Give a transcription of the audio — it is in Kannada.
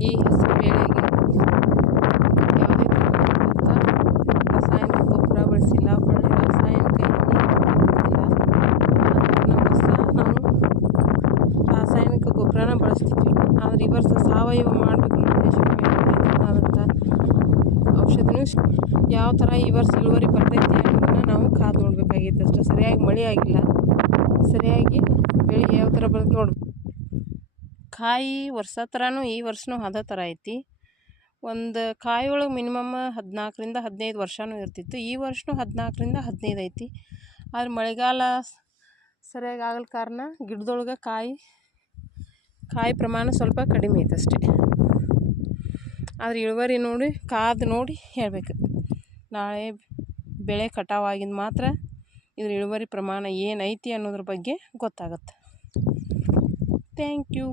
ಈ ಹೆಸರು ಬೇಳೆಗೆ ಯಾವುದೇ ಥರದಂಥ ರಾಸಾಯನಿಕ ಗೊಬ್ಬರ ಬಳಸಿಲ್ಲ, ಒಳ್ಳೆ ರಾಸಾಯನಿಕ ಎಣ್ಣೆ ಬಳಸಿಲ್ಲ. ನಮ್ಮ ಸಹ ನಾವು ರಾಸಾಯನಿಕ ಗೊಬ್ಬರನ ಬಳಸ್ತಿದ್ವಿ. ಆದರೆ ಈ ವರ್ಷ ಸಾವಯವ ಮಾಡಬೇಕು ಅನ್ನೋ ಉದ್ದೇಶಕ್ಕೆ ಆದಂಥ ಔಷಧಿನೂ ಯಾವ ಥರ ಈ ವರ್ಷ ಇಳುವರಿ ಬರ್ತೈತಿ ಅನ್ನೋದನ್ನು ನಾವು ಕಾದು ನೋಡಬೇಕಾಗಿತ್ತು ಅಷ್ಟೇ. ಸರಿಯಾಗಿ ಮಳೆ ಆಗಿಲ್ಲ, ಸರಿಯಾಗಿ ಬೆಳೆ ಯಾವ ಥರ ಬರುತ್ತೆ ನೋಡ್ಬೇಕು. ಕಾಯಿ ವರ್ಷ ಥರನೂ ಈ ವರ್ಷನೂ ಅದೇ ಥರ ಐತಿ. ಒಂದು ಕಾಯಿ ಒಳಗೆ ಮಿನಿಮಮ್ 14ರಿಂದ 15 ವರ್ಷವೂ ಇರ್ತಿತ್ತು. ಈ ವರ್ಷನೂ 14ರಿಂದ 15 ಐತಿ. ಆದರೆ ಮಳೆಗಾಲ ಸರಿಯಾಗಿ ಆಗಲ್ ಕಾರಣ ಗಿಡದೊಳಗೆ ಕಾಯಿ ಪ್ರಮಾಣ ಸ್ವಲ್ಪ ಕಡಿಮೆ ಐತೆ ಅಷ್ಟೇ. ಆದರೆ ಇಳುವರಿ ನೋಡಿ ಕಾದು ನೋಡಿ ಹೇಳಬೇಕು. ನಾಳೆ ಬೆಳೆ ಕಟಾವಾಗಿದ್ದು ಮಾತ್ರ ಇದ್ರ ಇಳುವರಿ ಪ್ರಮಾಣ ಏನೈತಿ ಅನ್ನೋದ್ರ ಬಗ್ಗೆ ಗೊತ್ತಾಗುತ್ತೆ. Thank you.